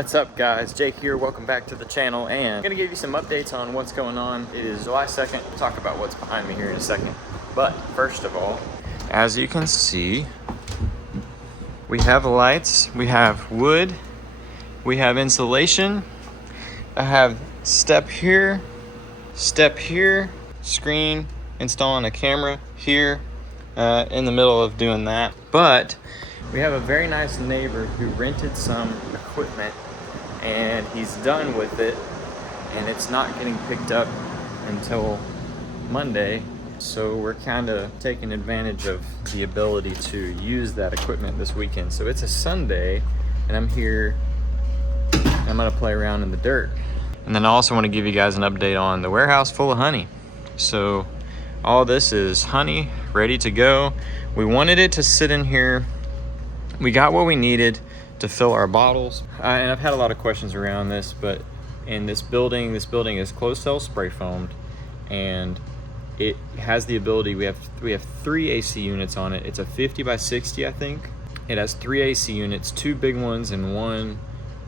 What's up guys, Jake here, welcome back to the channel, and I'm going to give you some updates on what's going on. It is July 2nd, we'll talk about what's behind me here in a second. But first of all, as you can see, we have lights, we have wood, we have insulation, I have step here, screen, installing a camera here, in the middle of doing that. But we have a very nice neighbor who rented some equipment and he's done with it, and it's not getting picked up until Monday. So we're kind of taking advantage of the ability to use that equipment this weekend. So it's a Sunday and I'm here, I'm gonna play around in the dirt. And then I also want to give you guys an update on the warehouse full of honey. So all this is honey ready to go. We wanted it to sit in here. We got what we needed to fill our bottles. And I've had a lot of questions around this, but in this building is closed cell spray foamed, and it has the ability, we have 3 AC units on it. It's a 50 by 60, I think. It has 3 AC units, 2 big ones and one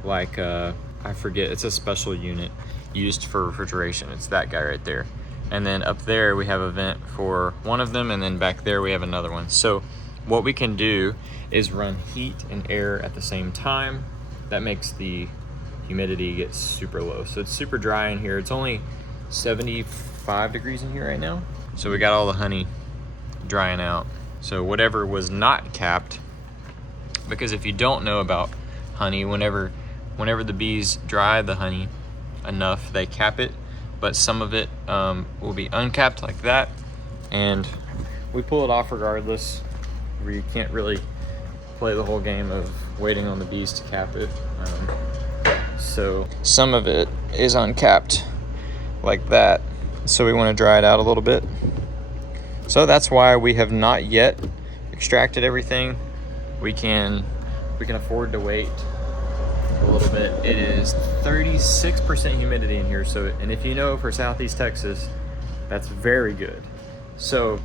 like, I forget, it's a special unit used for refrigeration. It's that guy right there. And then up there we have a vent for one of them, and then back there we have another one. So what we can do is run heat and air at the same time. That makes the humidity get super low. So it's super dry in here. It's only 75 degrees in here right now. So we got all the honey drying out. So whatever was not capped, because if you don't know about honey, whenever the bees dry the honey enough, they cap it, but some of it will be uncapped like that, and we pull it off regardless. We can't really play the whole game of waiting on the bees to cap it. So some of it is uncapped like that. So we want to dry it out a little bit. So that's why we have not yet extracted everything. We can afford to wait a little bit. It is 36% humidity in here. So, and if you know, for Southeast Texas, that's very good. So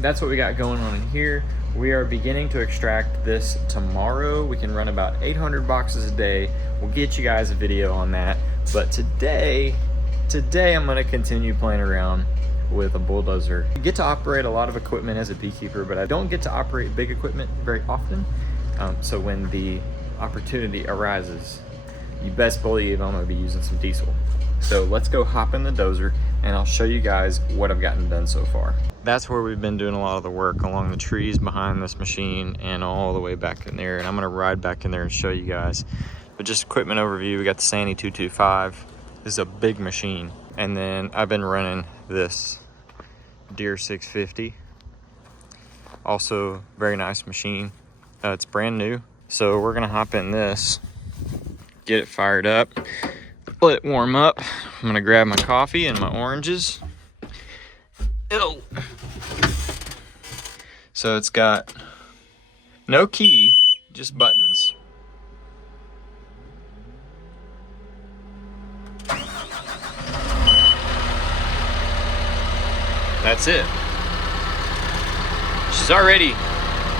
that's what we got going on in here. We are beginning to extract this tomorrow. We can run about 800 boxes a day. We'll get you guys a video on that. But today I'm gonna continue playing around with a bulldozer. I get to operate a lot of equipment as a beekeeper, but I don't get to operate big equipment very often. So when the opportunity arises, you best believe I'm gonna be using some diesel. So let's go hop in the dozer and I'll show you guys what I've gotten done so far. That's where we've been doing a lot of the work, along the trees behind this machine and all the way back in there. And I'm gonna ride back in there and show you guys. But just equipment overview, we got the Sandy 225. This is a big machine. And then I've been running this Deere 650. Also very nice machine. It's brand new. So we're gonna hop in this, get it fired up, let it warm up. I'm gonna grab my coffee and my oranges. So it's got no key, just buttons. That's it. She's already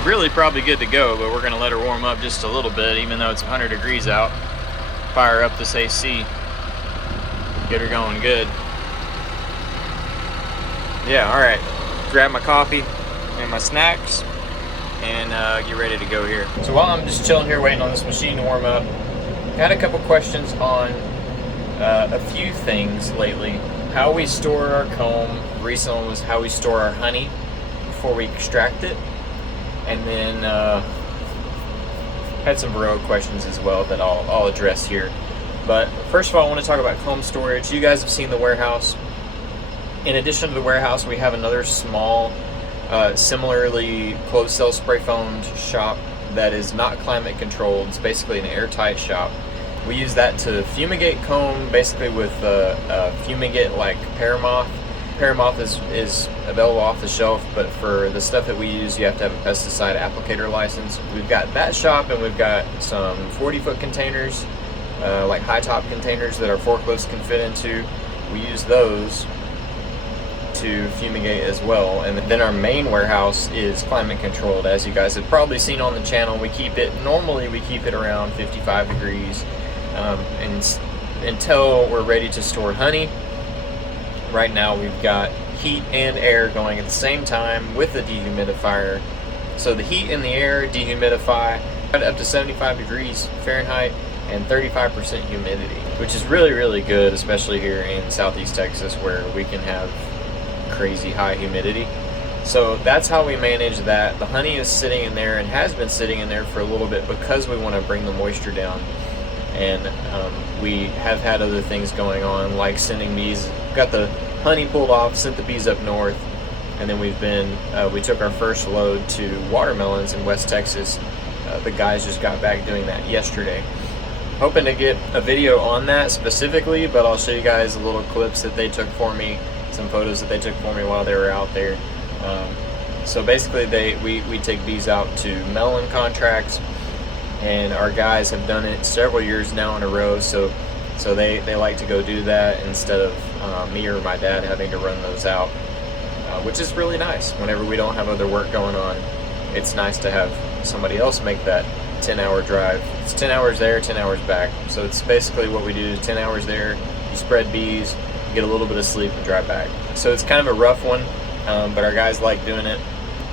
really probably good to go, but we're gonna let her warm up just a little bit, even though it's 100 degrees out. Fire up this AC, get her going good. Yeah, all right, grab my coffee and my snacks and get ready to go here. So while I'm just chilling here waiting on this machine to warm up, had a couple questions on a few things lately. How we store our comb. Recent one was how we store our honey before we extract it. And then had some Varroa questions as well that I'll address here. But first of all, I want to talk about comb storage. You guys have seen the warehouse. In addition to the warehouse, we have another small, similarly closed cell spray foamed shop that is not climate controlled. It's basically an airtight shop. We use that to fumigate comb, basically with fumigate like Paramoth. Paramoth is available off the shelf, but for the stuff that we use, you have to have a pesticide applicator license. We've got that shop, and we've got some 40-foot containers, like high top containers that our forklifts can fit into. We use those to fumigate as well. And then our main warehouse is climate controlled. As you guys have probably seen on the channel, normally we keep it around 55 degrees and until we're ready to store honey. Right now we've got heat and air going at the same time with the dehumidifier. So the heat and the air dehumidify up to 75 degrees Fahrenheit and 35% humidity, which is really, really good, especially here in Southeast Texas where we can have crazy high humidity. So that's how we manage that. The honey is sitting in there and has been sitting in there for a little bit because we want to bring the moisture down. And we have had other things going on, like sending bees. Got the honey pulled off, sent the bees up north, and then we took our first load to watermelons in West Texas. The guys just got back doing that yesterday. Hoping to get a video on that specifically, but I'll show you guys a little clips that they took for me, some photos that they took for me while they were out there. So basically we take bees out to melon contracts, and our guys have done it several years now in a row, so they like to go do that instead of me or my dad having to run those out, which is really nice. Whenever we don't have other work going on, it's nice to have somebody else make that 10-hour drive. It's 10 hours there, 10 hours back. So it's basically what we do, 10 hours there, you spread bees, you get a little bit of sleep and drive back. So it's kind of a rough one, but our guys like doing it.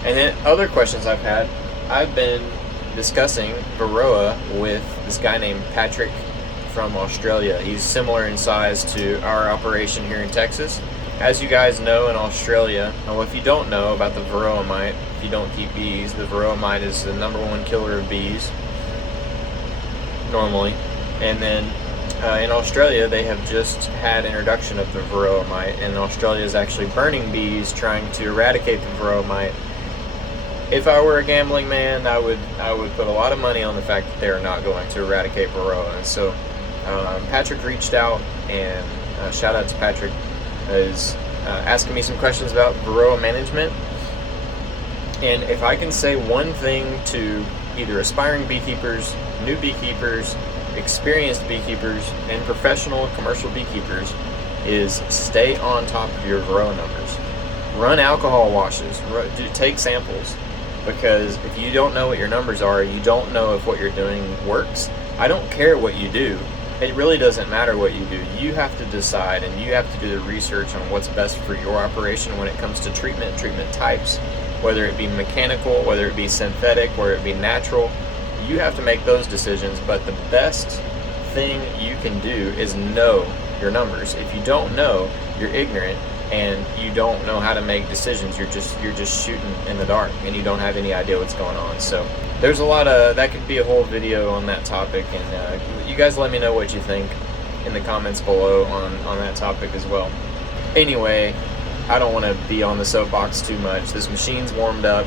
And then other questions I've had, I've been discussing Varroa with this guy named Patrick from Australia. He's similar in size to our operation here in Texas. As you guys know, in Australia, well, if you don't know about the Varroa mite, if you don't keep bees, the Varroa mite is the #1 killer of bees, normally. And then in Australia, they have just had introduction of the Varroa mite, and Australia is actually burning bees, trying to eradicate the Varroa mite. If I were a gambling man, I would put a lot of money on the fact that they are not going to eradicate Varroa. And so Patrick reached out, and shout out to Patrick, is asking me some questions about Varroa management. And if I can say one thing to either aspiring beekeepers, new beekeepers, experienced beekeepers, and professional commercial beekeepers, is stay on top of your Varroa numbers. Run alcohol washes, take samples, because if you don't know what your numbers are, you don't know if what you're doing works. I don't care what you do. It really doesn't matter what you do. You have to decide, and you have to do the research on what's best for your operation when it comes to treatment types, whether it be mechanical, whether it be synthetic, whether it be natural. You have to make those decisions, but the best thing you can do is know your numbers. If you don't know, you're ignorant, and you don't know how to make decisions. You're just shooting in the dark, and you don't have any idea what's going on. So there's a lot of, that could be a whole video on that topic, and you guys let me know what you think in the comments below on that topic as well. Anyway, I don't want to be on the soapbox too much. This machine's warmed up.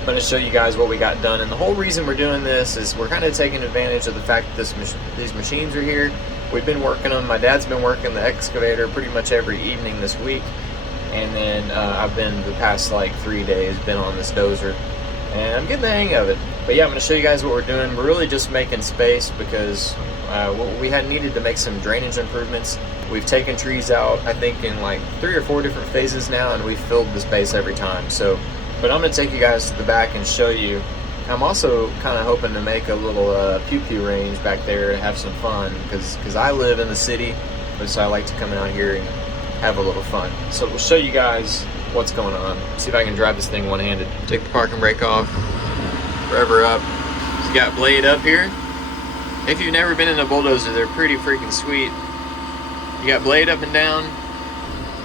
I'm going to show you guys what we got done, and the whole reason we're doing this is we're kind of taking advantage of the fact that these machines are here. We've been working them. My dad's been working the excavator pretty much every evening this week, and then I've been the past like 3 days been on this dozer, and I'm getting the hang of it. But yeah, I'm going to show you guys what we're doing. We're really just making space because we had needed to make some drainage improvements. We've taken trees out, I think, in like 3 or 4 different phases now, and we've filled the space every time. So, but I'm going to take you guys to the back and show you. I'm also kind of hoping to make a little pew-pew range back there to have some fun, because I live in the city, so I like to come out here and have a little fun. So we'll show you guys what's going on. See if I can drive this thing one-handed. Take the parking brake off, rev her up. You got blade up here. If you've never been in a bulldozer, they're pretty freaking sweet. You got blade up and down,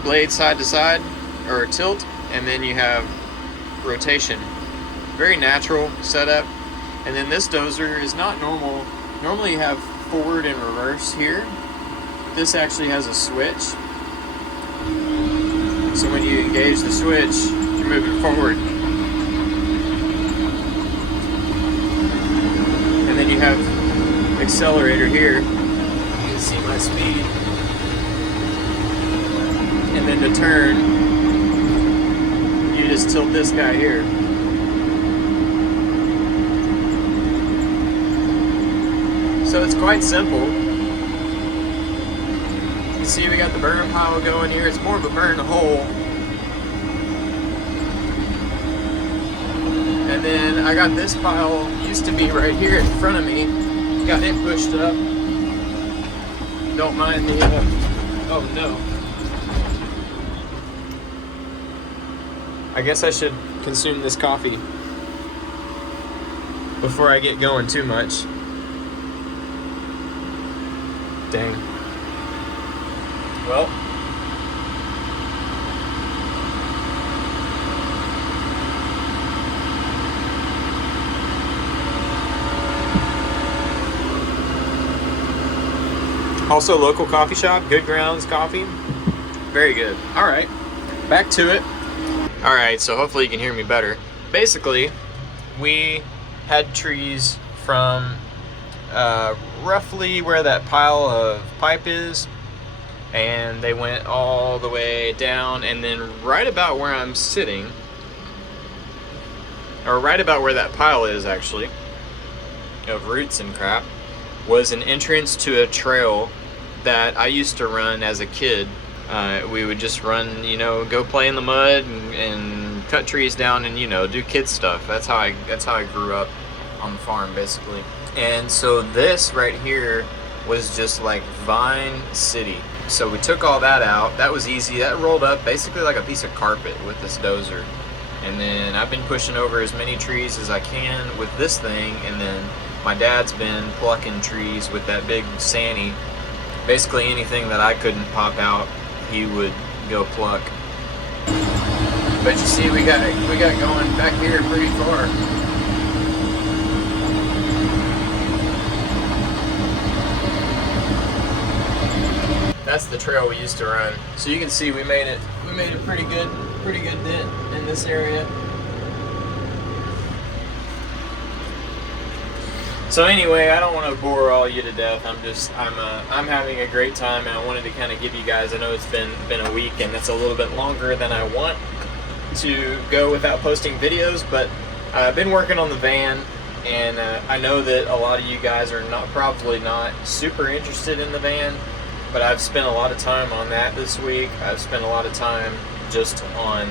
blade side to side, or tilt, and then you have rotation. Very natural setup. And then this dozer is not normal. Normally you have forward and reverse here. This actually has a switch. So when you engage the switch, you're moving forward. And then you have accelerator here. You can see my speed. And then to turn, you just tilt this guy here. So it's quite simple. You see we got the burn pile going here. It's more of a burn hole And then I got this pile, used to be right here in front of me, got it pushed up. Don't mind the, oh no. I guess I should consume this coffee before I get going too much. Dang. Well. Also, local coffee shop, Good Grounds Coffee. Very good. All right, back to it. All right, so hopefully you can hear me better. Basically, we had trees from roughly where that pile of pipe is, and they went all the way down, and then right about where I'm sitting, or right about where that pile is actually, of roots and crap, was an entrance to a trail that I used to run as a kid. We would just run, you know, go play in the mud and cut trees down and, you know, do kid stuff. That's how I grew up on the farm, basically. And so this right here was just like Vine City. So we took all that out. That was easy. That rolled up basically like a piece of carpet with this dozer. And then I've been pushing over as many trees as I can with this thing, and then my dad's been plucking trees with that big Sanny. Basically anything that I couldn't pop out, he would go pluck. But you see, we got going back here pretty far. That's the trail we used to run. So you can see we made a pretty good dent in this area. So anyway, I don't want to bore all you to death. I'm having a great time, and I wanted to kind of give you guys. I know it's been a week, and that's a little bit longer than I want to go without posting videos. But I've been working on the van, and I know that a lot of you guys are probably not super interested in the van, but I've spent a lot of time on that this week. I've spent a lot of time just on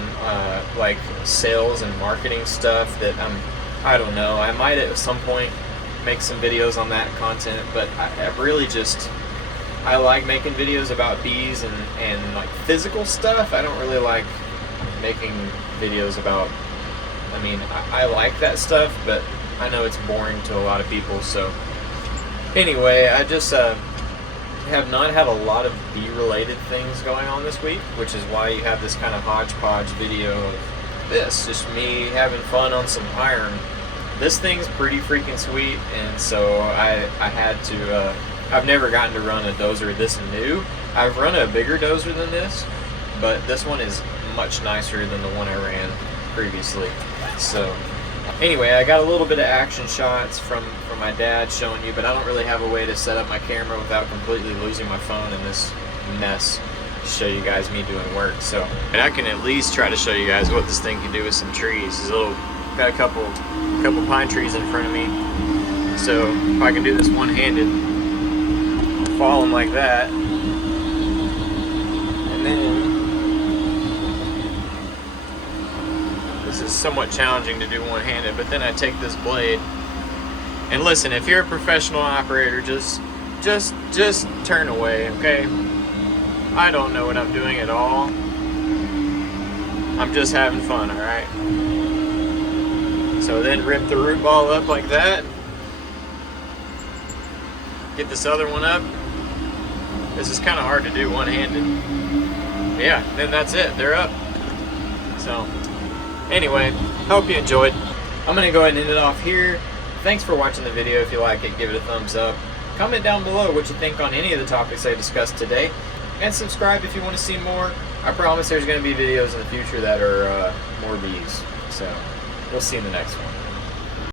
like sales and marketing stuff that I don't know. I might at some point make some videos on that content, but I really just, I like making videos about bees and like physical stuff. I don't really like making videos about, I mean, I like that stuff, but I know it's boring to a lot of people. So anyway, I just have not had a lot of bee related things going on this week, which is why you have this kind of hodgepodge video of this, just me having fun on some iron. This thing's pretty freaking sweet, and so I had to, I've never gotten to run a dozer this new. I've run a bigger dozer than this, but this one is much nicer than the one I ran previously. So anyway, I got a little bit of action shots from my dad showing you, but I don't really have a way to set up my camera without completely losing my phone in this mess to show you guys me doing work. So, and I can at least try to show you guys what this thing can do with some trees. This little, got a couple pine trees in front of me, so if I can do this one-handed, fall them like that, and then this is somewhat challenging to do one-handed, but then I take this blade, and listen, if you're a professional operator, just turn away, okay? I don't know what I'm doing at all. I'm just having fun, alright? So then rip the root ball up like that. Get this other one up. This is kind of hard to do one-handed. Yeah, then that's it. They're up. So anyway, hope you enjoyed. I'm going to go ahead and end it off here. Thanks for watching the video. If you like it, give it a thumbs up. Comment down below what you think on any of the topics I discussed today. And subscribe if you want to see more. I promise there's going to be videos in the future that are more bees. So we'll see you in the next one.